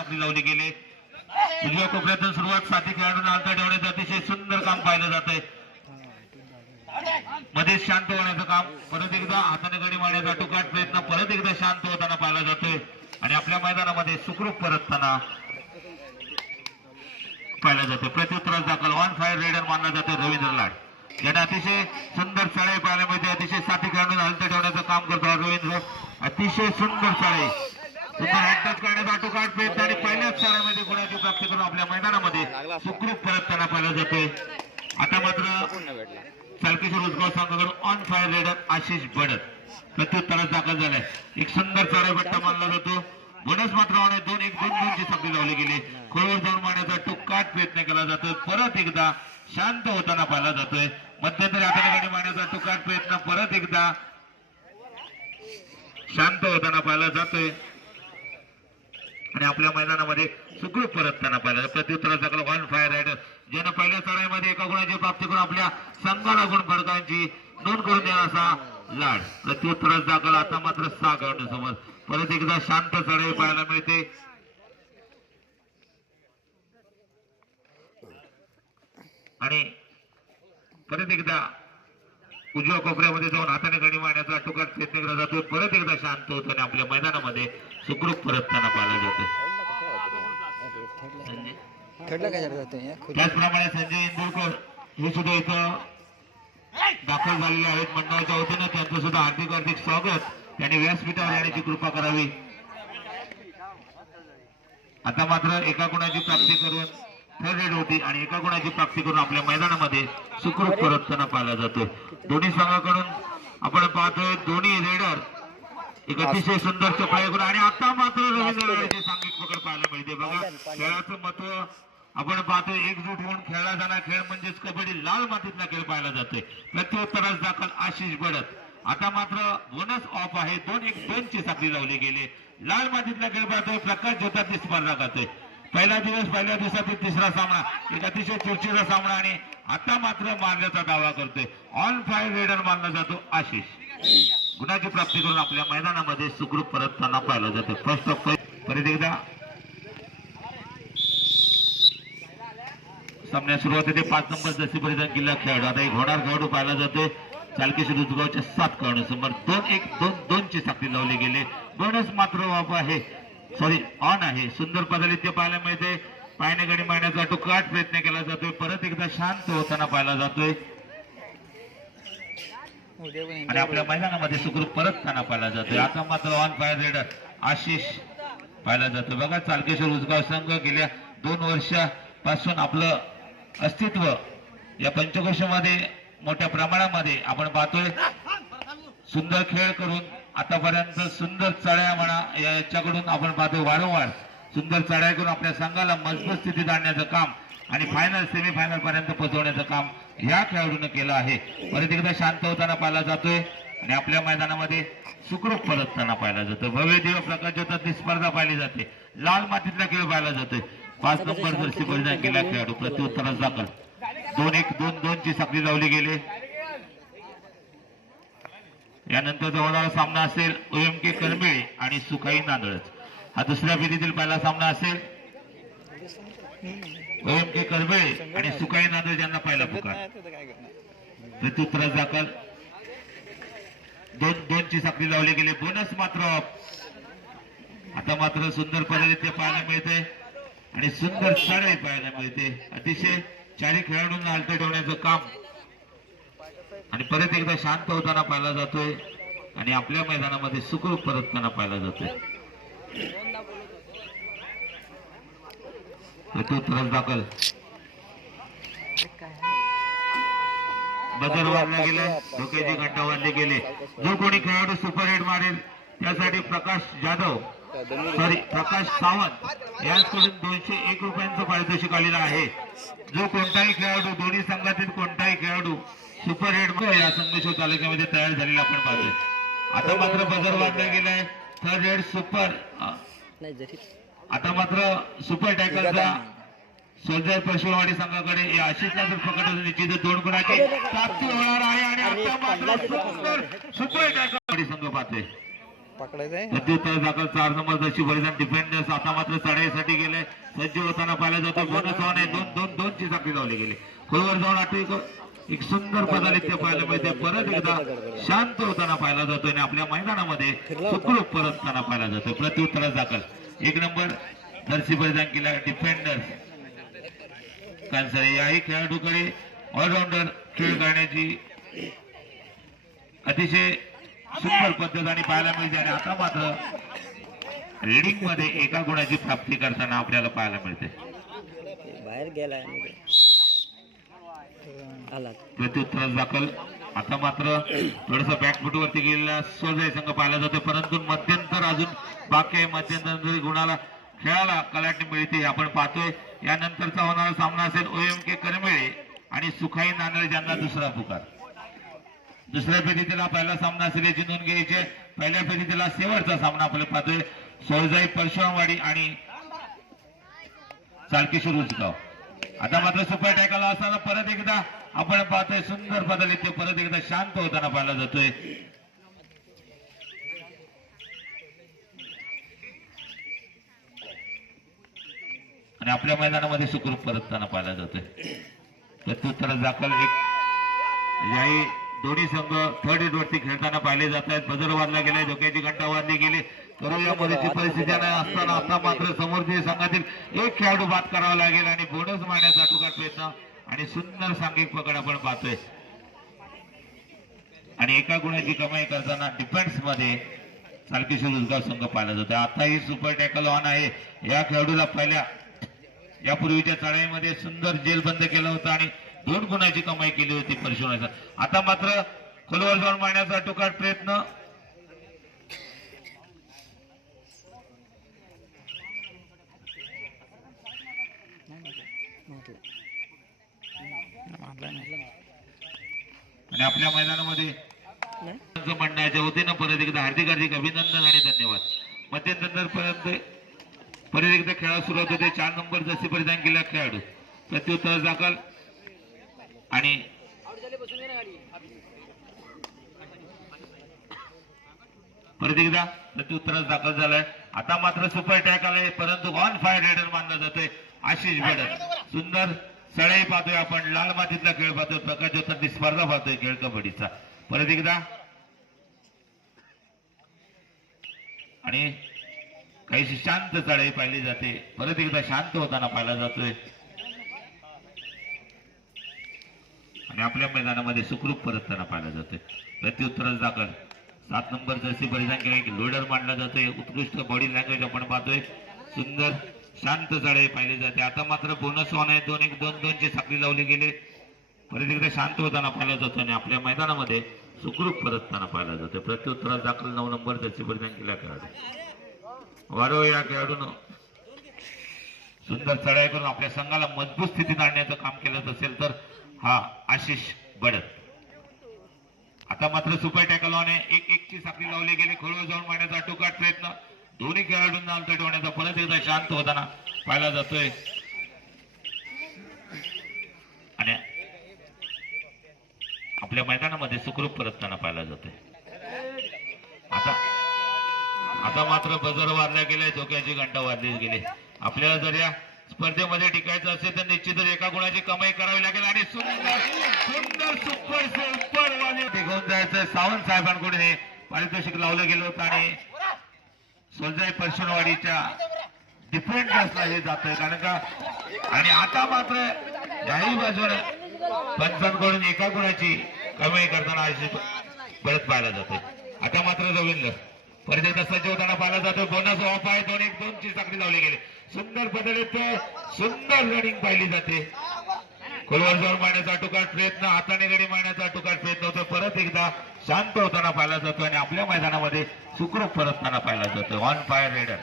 साखळी लावली गेली. उजव्या कोपऱ्यातून सुरुवात, साथी खेळाडूंना हालता ठेवण्याचं अतिशय सुंदर काम पाहिलं जात आहे. मध्ये शांत होण्याचं काम, परत एकदा हाताने गडी मारण्याचा टुकाट प्रयत्न परत एकदा शांत होताना पाहिला जातोय. आणि आपल्या मैदानामध्ये सुखरूप परतताना पाहिला जातो. प्रत्युत्तरास दाखल ऑन फायर रेडर मानला जातो रवींद्र लाड. याने अतिशय सुंदर चढाई पाहायला मिळते. अतिशय साथी खेळाडूंना हलता ठेवण्याचं काम करतो रवींद्र. अतिशय सुंदर चढाई, सुंदर हॅटच करण्याचा टुकाट प्रयत्न आणि पहिल्याच चढाईमध्ये गुणाची प्राप्ती करून आपल्या मैदानामध्ये सुखरूप परतताना पाहिला जातोय. आता मात्र चालकेश्वर उजगाव संघाकडून ऑन फायर रेडर आशिष बडत प्रत्युत्तरास दाखल झालाय. एक सुंदर चढाई पट्टा मानला जातो. बोनस मात्र 2-1-2-2 ची साखळी लावली गेली. खोलवर जाऊन मारण्याचा टुकाट प्रयत्न केला जातोय. परत एकदा शांत होताना पाहिला जातोय. मध्यंतरी हाताने गाडी मारण्याचा टुकाट प्रयत्न परत एकदा शांत होताना पाहिला जातोय. आणि आपल्या मैदानामध्ये सुखरूप परतताना पाहिला. प्रत्युत्तराचा दाखल ऑन फायर रायडर ज्यानं पहिल्या चढाईमध्ये एका गुणाची प्राप्ती करून आपल्या संघाला गुण फरकांची नोंद करून देण्याचा लाड. प्रत्युत्तरास दाखल आता मात्र 6 खेळाडूंसमोर परत एकदा शांत चढाई पाहायला मिळते. आणि परत एकदा उजव्या कोपऱ्यामध्ये जाऊन हाताने गडी मारण्याचा टुकाट प्रयत्न केला जातो. परत एकदा शांत होतो आणि आपल्या मैदानामध्ये सुखरूप परतताना पाहिला जातो. त्याचप्रमाणे संजय इंदुरकर हे सुद्धा इथं दाखल झालेले आहेत मंडळाच्या वतीनं. त्यांचं सुद्धा हार्दिक हार्दिक स्वागत. त्यांनी व्यासपीठावर येण्याची कृपा करावी. आता मात्र एका गुणाची प्राप्ती करून थर्ड रेड होती आणि एका गुणाची प्राप्ती करून आपल्या मैदानामध्ये सुखरूप परतताना पाहिला जातो. दोन्ही संघाकडून आपण पाहतोय दोन्ही रेडर एक अतिशय सुंदर चपळाई करून. आणि आता मात्र रवींद्र लाडची सांघिक पकड पाहायला मिळते. बघा खेळाचं महत्व आपण पाहतोय. एकजूट होऊन खेळला जाणारा खेळ म्हणजेच कबड्डी लाल मातीतला खेळ पाहायला जातोय. प्रत्युत्तरास दाखल आशिष बडत. आता मात्र बोनस ऑफ आहे. 2-1-2 ची साखळी लावली गेली. लाल मातीतला खेळ पाहतोय. प्रकाश ज्योताती स्पर्धा करतोय. पहिल्या दिवसातील तिसरा सामना एक अतिशय चर्चेचा सामना आणि आता मात्र मारण्याचा दावा करतोय. ऑन फायर रेडर मानला जातो आशिष. गुणाची प्राप्ती करून आपल्या मैदानामध्ये सुखरूप परतताना पाहिला जातो. फर्स्ट ऑफ परत एकदा सामन्या सुरुवात होते. 5 नंबर जशी परिधान केलेला खेळाडू आता एक होणार खेळाडू पाहिला जातो. चालकेश्वर उजगावच्या 7 खेळाडू समोर 2-1-2-2 ची साखळी लावली गेली. बोनस मात्र ऑफ आहे, सॉरी ऑन आहे. सुंदर पदालित्य पाहायला मिळते. पायाने गडी मारण्याचा टुकाट प्रयत्न केला जातोय. परत एकदा शांत होताना पाहिला जातोय आणि आपल्या मैदानामध्ये सुखरूप परतताना पाहिला जातोय. आता मात्र ऑन फायर रेडर आशिष पाहिला जातोय. बघा चालकेश्वर उजगाव संघ गेल्या 2 वर्षापासून आपलं अस्तित्व या पंचकोशामध्ये मोठ्या प्रमाणामध्ये आपण पाहतोय. सुंदर खेळ करून आतापर्यंत सुंदर चढाया म्हणा याच्याकडून आपण पाहतोय. वारंवार सुंदर चढाई करून आपल्या संघाला मजबूत स्थितीत आणण्याचं काम आणि फायनल सेमीफायनल पर्यंत पोहोचवण्याचं काम या खेळाडूने केलं आहे. परत एकदा शांत होताना पाहिला जातोय आणि आपल्या मैदानामध्ये सुखरूप परतताना पाहिला जातोय. भव्य दिव्य प्रकाश ज्योताती स्पर्धा पाहिली जाते. लाल मातीतला खेळ पाहिला जातोय. 5 नंबर जर्सी परिधान केला खेळाडू प्रत्युत्तरास दाखल. 2-1-2-2 ची साखळी लावली गेली. यानंतरचा होणारा सामना असेल OMK करंबेळे आणि सुखाई नांदळच. हा दुसऱ्या फेरीतील पहिला सामना असेल. OMK करंबेळे आणि सुखाई नांदळ यांना पहिला पुकार. प्रत्युत्तरास दाखल 2-2 ची साखळी लावली गेली. बोनस मात्र आता मात्र सुंदर पद्धतीने पाहायला मिळते आणि सुंदर चढाई पाहायला मिळते. अतिशय चारी खेळाडूंना हलते ठेवण्याचं काम आणि परत एकदा शांत होताना पाहिला जातोय आणि आपल्या मैदानामध्ये सुखरूप परतताना पाहिला जातोय. प्रत्युत्तरास दाखल बदल वाढला गेला. डोक्याची घंटा वाढली गेली. जो कोणी खेळाडू सुपर हिट मारेल त्यासाठी प्रकाश सावंत यांच्याकडून 201 रुपयांचं पारितोषिक आलेलं आहे. जो कोणताही खेळाडू दोन्ही संघातील कोणताही खेळाडू सुपर हिट या संदेश तालुक्यामध्ये तयार झालेला आपण पाहतोय. आता मात्र बदल वाढला गेलाय. थर्ड रेड सुपर आता मात्र सुपर टॅकलचा सोल्जर परशुरावाडी संघाकडे या आशिषला जर पकडलं निश्चित 2 गुणाची प्राप्ती होणार आहे. आणि आता मात्र सुपर टॅकल संघ पाहतोय. प्रत्युत्तर दाखल 4 नंबर जशी बलिदान डिफेंडर्स आता मात्र चढाईसाठी गेले, सज्ज होताना पाहिला जातो. बोनस ऑन आहे, 2-2-2 ची साखळी लावली गेली. खोलवर जाऊन एक सुंदर पदालित्य पाहायला मिळते. परत एकदा शांत होताना पाहिला जातो आणि आपल्या मैदानामध्ये सुखरूप परतताना पाहिला जातो. प्रत्युत्तरास दाखल 1 नंबर जर्सी परिधान केला डिफेंडर्स कांसाळे. याही खेळाडूकडे ऑलराऊंडर खेळ करण्याची अतिशय सुंदर पद्धत आणि पाहायला मिळते. आणि आता मात्र रीडिंग मध्ये एका गुणाची प्राप्ती करताना आपल्याला पाहायला मिळते. बाहेर गेला प्रत्युत्तरास दाखल आता मात्र थोडस बॅकफुट वरती गेलेला स्वजय संघ पाहिला जातो. परंतु मध्यंतर अजून बाकी आहे. मध्यंतर गुणाला खेळाला कलाटणी मिळते. आपण पाहतोय यानंतरचा होणारा सामना असेल OMK करमेळे आणि सुखाई नानळ ज्यांना दुसरा पुकार. दुसऱ्या फेरीतला पहिला सामना असेल याची नोंद घ्यायची. पहिल्या फेरीतला शेवटचा सामना आपण पाहतोय सोळजाई परशुरामवाडी आणि चालकेश्वर उचगाव. आता मात्र सुपर टॅकल असताना परत एकदा आपण पाहतोय सुंदर बदल परत एकदा शांत होताना पाहिला जातोय. आणि आपल्या मैदानामध्ये सुखरूप परतताना पाहिला जातोय. प्रत्युत्तरास दाखल याही दोन्ही संघ थर्ड हिट वरती खेळताना पाहिले जात आहेत. बजर वाजला गेलाय, धोक्याची घंटा वाजली गेली. करोयामध्येची परिस्थिती असताना आता मात्र समोरच्या संघातील एक खेळाडू बाद करावा लागेल आणि बोनस मारण्याचा टुकार प्रयत्न आणि सुंदर सांघिक पकड आपण पाहतोय. आणि एका गुणाची कमाई करताना डिफेन्स मध्ये चालकेश्वर उजगाव संघ पाहिला जातो. आता ही सुपर टॅकल ऑन आहे. या खेळाडूला पहिल्या यापूर्वीच्या चढाईमध्ये सुंदर जेल बंद केला होता आणि 2 गुणाची कमाई केली होती परशुराचा. आता मात्र खोलवर जाऊन मारण्याचा टुकार प्रयत्न आणि आपल्या मैदानामध्ये मंडळाच्या वतीनं परत एकदा हार्दिक हार्दिक अभिनंदन आणि धन्यवाद. मध्यंतर पर्यंत परत एकदा खेळात सुरुवात होते. 4 नंबर जसे परिधान केला खेळाडू प्रत्युत्तर दाखल आणि परत एकदा प्रत्युत्तरास दाखल झालाय. आता मात्र सुपर टॅक आलाय परंतु ऑन फायर रेडर मानला जातोय आशिष बडत. सुंदर सळई पाहतोय आपण, लाल मातीतला खेळ पाहतोय, प्रकाश ज्योतांची स्पर्धा पाहतोय खेळ कबड्डीचा. परत एकदा आणि काहीशी शांत चढाई पाहिली जाते. परत एकदा शांत होताना पाहिला जातोय आणि आपल्या मैदानामध्ये सुखरूप परतताना पाहिला जातोय. प्रत्युत्तरास दाखल 7 नंबर जर्सी परिधान केले की लोडर मानला जातोय. उत्कृष्ट बॉडी लँग्वेज आपण पाहतोय. सुंदर शांत चढाई पाहिली जाते. आता मात्र बोनस ऑन आहे. 2-1-2-2 ची साखळी लावली गेली. परत एकदा शांत होताना पाहिला जातो आणि आपल्या मैदानामध्ये सुखरूप परतताना पाहिला जातोय. प्रत्युत्तरास दाखल 9 नंबर जर्सी परिधान केला खेळाडू वारो या खेळाडून सुंदर चढाई करून आपल्या संघाला मजबूत स्थितीत आणण्याचं काम केलं असेल तर हा आशिष बडत. आता मात्र सुपर टॅकल ऑन आहे. 1-1 ची साखळी लावली गेली. खोलवर जाऊन मारण्याचा टोकाट प्रयत्न दोन्ही खेळाडूंना अलगट होण्याचा परत एकदा शांत होताना पाहिला जातोय आणि आपल्या मैदानामध्ये सुखरूप परतताना पाहिला जातोय. आता मात्र बजर वाजला गेले, धोक्याची घंटा वाजली गेली. आपल्याला जर या स्पर्धेमध्ये टिकायचं असेल तर निश्चितच एका गुणाची कमाई करावी लागेल आणि सुंदर सुंदर सुपर वाले घेऊन जायचं. सावंत साहेबांकडून हे पारितोषिक लावलं गेलं होतं आणि सोलजाई परशुरामवाडीच्या डिफेंडर्सला हे जातंय कारण का. आणि आता मात्र याही बाजूने पंचांकडून एका गुणाची कमाई करताना परत पाहायला जाते. आता मात्र रवींद्र परत एकदा सज्ज होताना पाहिला जातो. बोनस ऑफ आहे. 2-1-2 ची साखळी लावली गेली. सुंदर बदल सुंदर रनिंग पाहिली जाते. खोलवर जाऊन मारण्याचा टुकार प्रयत्न, हाताने गडी मारण्याचा टुकार प्रयत्न होतो. परत एकदा शांत होताना पाहिला जातो आणि आपल्या मैदानामध्ये सुखरूप परतताना पाहिला जातो. ऑन फायर रेडर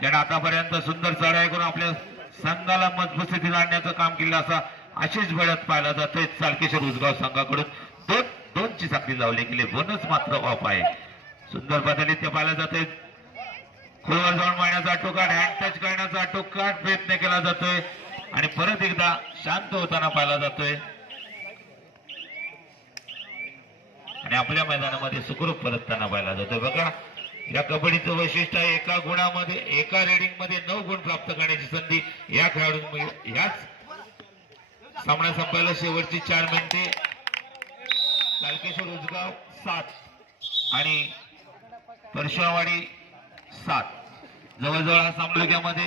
त्याने आतापर्यंत सुंदर चढाई करून आपल्या संघाला मजबूत स्थितीत आणण्याचं काम केलं असा आशिष बडत पाहिला जातोय. चालकेश्वर उजगाव संघाकडून 2-2 ची साखळी लावली गेली. बोनस मात्र ऑफ आहे. सुंदर बदलीत ते पाहिला जातोय. खोलवर जाऊन मारण्याचा टोकाट, हँड टच करण्याचा टोकाट प्रयत्न केला जातोय आणि परत एकदा शांत होताना पाहिला जातोय आणि आपल्या मैदानामध्ये सुखरूप परतताना पाहिला जातोय. बघा या कबड्डीचं वैशिष्ट्य आहे एका गुणामध्ये एका रेडिंग मध्ये 9 गुण प्राप्त करण्याची संधी या खेळाडूंमध्ये. याच सामना संपायला शेवटची 4 मिनिटे. तालकेश्वर उजगाव 7 आणि परशुरामवाडी 7. जवळजवळ हा सामन्यामध्ये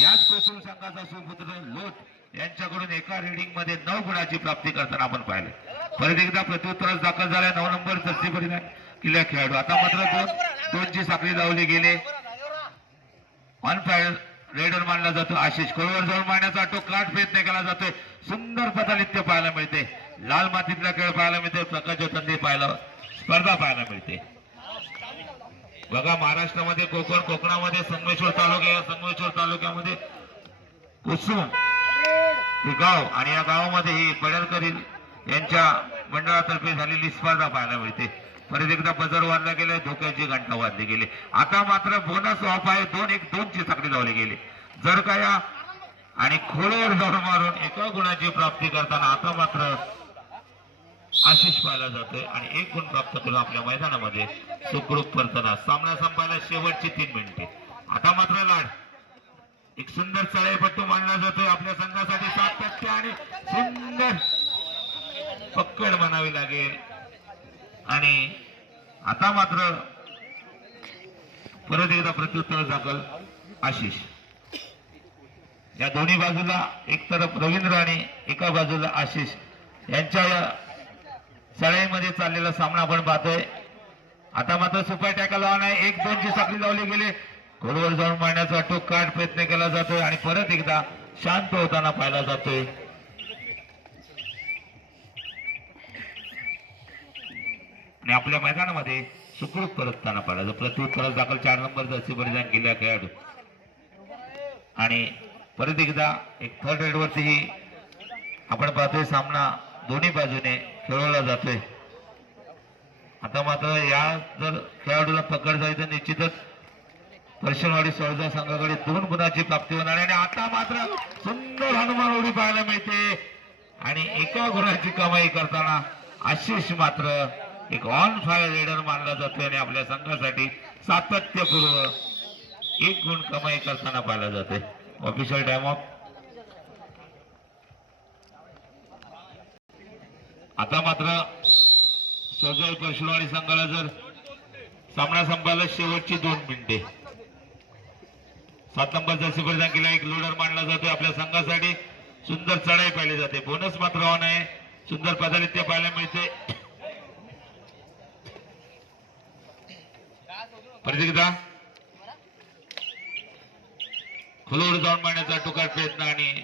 याच कोसळ संघाचा सुपुत्र लोट यांच्याकडून एका रेडिंग मध्ये 9 गुणाची प्राप्ती करताना आपण पाहिले. परत एकदा प्रत्युत्तरास दाखल झालाय 9 नंबर जर्सी परिधान केलेला खेळाडू. आता मात्र 2ची साखळी लावली गेले. ऑन फायर रेडर मानला जातो आशिष. खोलवर जाऊन मारण्याचा तो काट प्रयत्न केला जातोय. सुंदर पथालित्य पाहायला मिळते. लाल मातीतला खेळ पाहायला मिळते. प्रकाश जोतंदे पाहायला स्पर्धा पाहायला मिळते. बघा महाराष्ट्रामध्ये कोकणामध्ये संगमेश्वर तालुक्यामध्ये कुसुम हे गाव आणि या गावामध्ये ही पडळकर यांच्या मंडळातर्फे झालेली स्पर्धा पाहायला मिळते. परत एकदा बजर वाजला गेले. धोक्याची घंटा वाजली गेली. आता मात्र बोनस ऑफ आहे. 2-1-2ची साखळी लावली गेली. जर का या आणि खोलवर जाऊन मारून एका गुणाची प्राप्ती करताना आता मात्र आशिष पाहिला जातोय आणि 1 गुण प्राप्त करून आपल्या मैदानामध्ये सुखरूप परतना. सामना संपायला शेवटची 3 मिनिटे. आता मात्र लाड एक सुंदर चढाईपट्टू मानला जातोय आपल्या संघासाठी. 7 आणि सुंदर पक्कड म्हणावी लागेल. आणि आता मात्र परत एकदा प्रत्युत्तर दाखल आशिष. या दोन्ही बाजूला एक तरफ रवींद्र आणि एका बाजूला आशिष यांच्या या चढाईमध्ये चाललेला सामना आपण पाहतोय. आता मात्र सुपर टॅकल लावून आहे. 1-2ची साखळी लावली गेली. खोलवर जाऊन मारण्याचा तो काट प्रयत्न केला जातोय आणि परत एकदा शांत होताना पाहिला जातोय. आणि आपल्या मैदानामध्ये सुखरूप परतताना पाहिला जातो. प्रत्युत्तरास दाखल 4 नंबर जर्सी परिधान केलेला खेळाडू. आणि परत एकदा एक थर्ड रेड वरतीही आपण पाहतोय सामना दोन्ही बाजूने खेळवला जातोय. आता मात्र या जर खेळाडूला पकड झाली तर निश्चितच परशुरामवाडी सहजा संघाकडे 2 गुणाची प्राप्ती होणार आहे. आणि आता मात्र सुंदर हनुमान उडी पाहायला मिळते आणि एका गुणाची कमाई करताना आशिष मात्र एक ऑन फायर रेडर मानला जातोय आणि आपल्या संघासाठी सातत्यपूर्व 1 गुण कमाई करताना पाहिला जाते. Official time of. आता मात्र सोजय परशुरामवाडी संघाला जर सामना संपायला शेवटची 2 मिनिटे. 7 नंबर जर्सी परिधान केला एक लोडर मानला जातोय आपल्या संघासाठी. सुंदर चढाई पाहिली जाते. बोनस मात्र ऑन आहे. सुंदर पदालित्य पाहायला मिळते. परत एकदा खोलवर जाऊन मारण्याचा टोकाट प्रयत्न आणि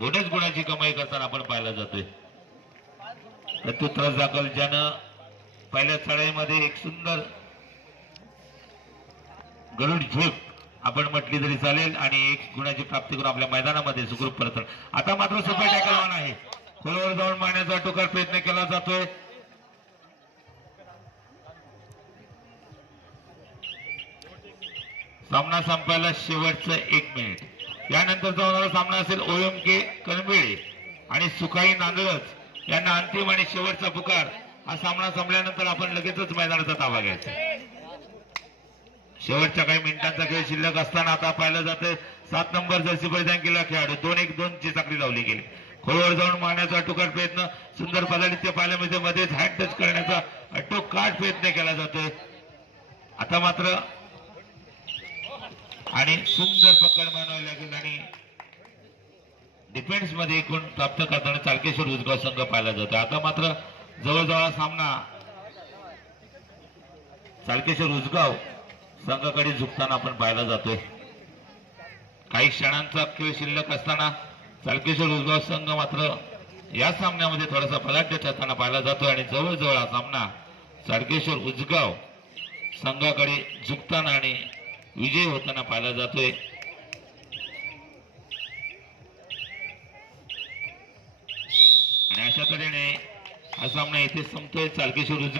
बोनस गुणाची कमाई करताना आपण पाहायला जातोय. प्रत्युत्तरास दाखल ज्यानं पहिल्या चढाईमध्ये एक सुंदर गरुड झोप आपण म्हटली तरी चालेल आणि 1 गुणाची प्राप्ती करून आपल्या मैदानामध्ये सुखरूप परत. आता मात्र सुपर टॅकल ऑन आहे. खोलवर जाऊन मारण्याचा टोकाट प्रयत्न केला जातोय. सामना संपायला शेवटचं 1 मिनिट. यानंतरचा होणारा सामना असेल OMK कणबेळे आणि सुखाई नांदळच यांना अंतिम आणि शेवटचा पुकार. हा सामना संपल्यानंतर आपण लगेचच मैदानाचा ताबा घ्यायचा. शेवटच्या काही मिनिटांचा खेळ शिल्लक असताना आता पाहिलं जातंय 7 नंबर जर्सी परिधान केला खेळाडू. 2-1-2ची साखळी लावली गेली. खोलवर जाऊन मारण्याचा टोकाट प्रयत्न. सुंदर पदालित्य पाहायला मिळते. मध्येच हँड टच करण्याचा अटोकाट प्रयत्न केला जातोय. आता मात्र आणि सुंदर पकड मानावी लागेल आणि डिफेन्स मध्ये 1 गुण प्राप्त करताना तालकेश्वर उजगाव संघ पाहिला जातो. आता मात्र जवळजवळ सामना तालकेश्वर उजगाव संघाकडे झुकताना आपण पाहायला जातोय. काही क्षणांचा खेळ शिल्लक असताना तालकेश्वर उजगाव संघ मात्र या सामन्यामध्ये थोडासा पराजय ठरताना पाहिला जातोय आणि जवळजवळ हा सामना तालकेश्वर उजगाव संघाकडे झुकताना आणि विजय होताना पाहिला जातोय. आणि अशा तऱ्हेने हा सामना इथे संपतोय. तालकेश्वर उजगाव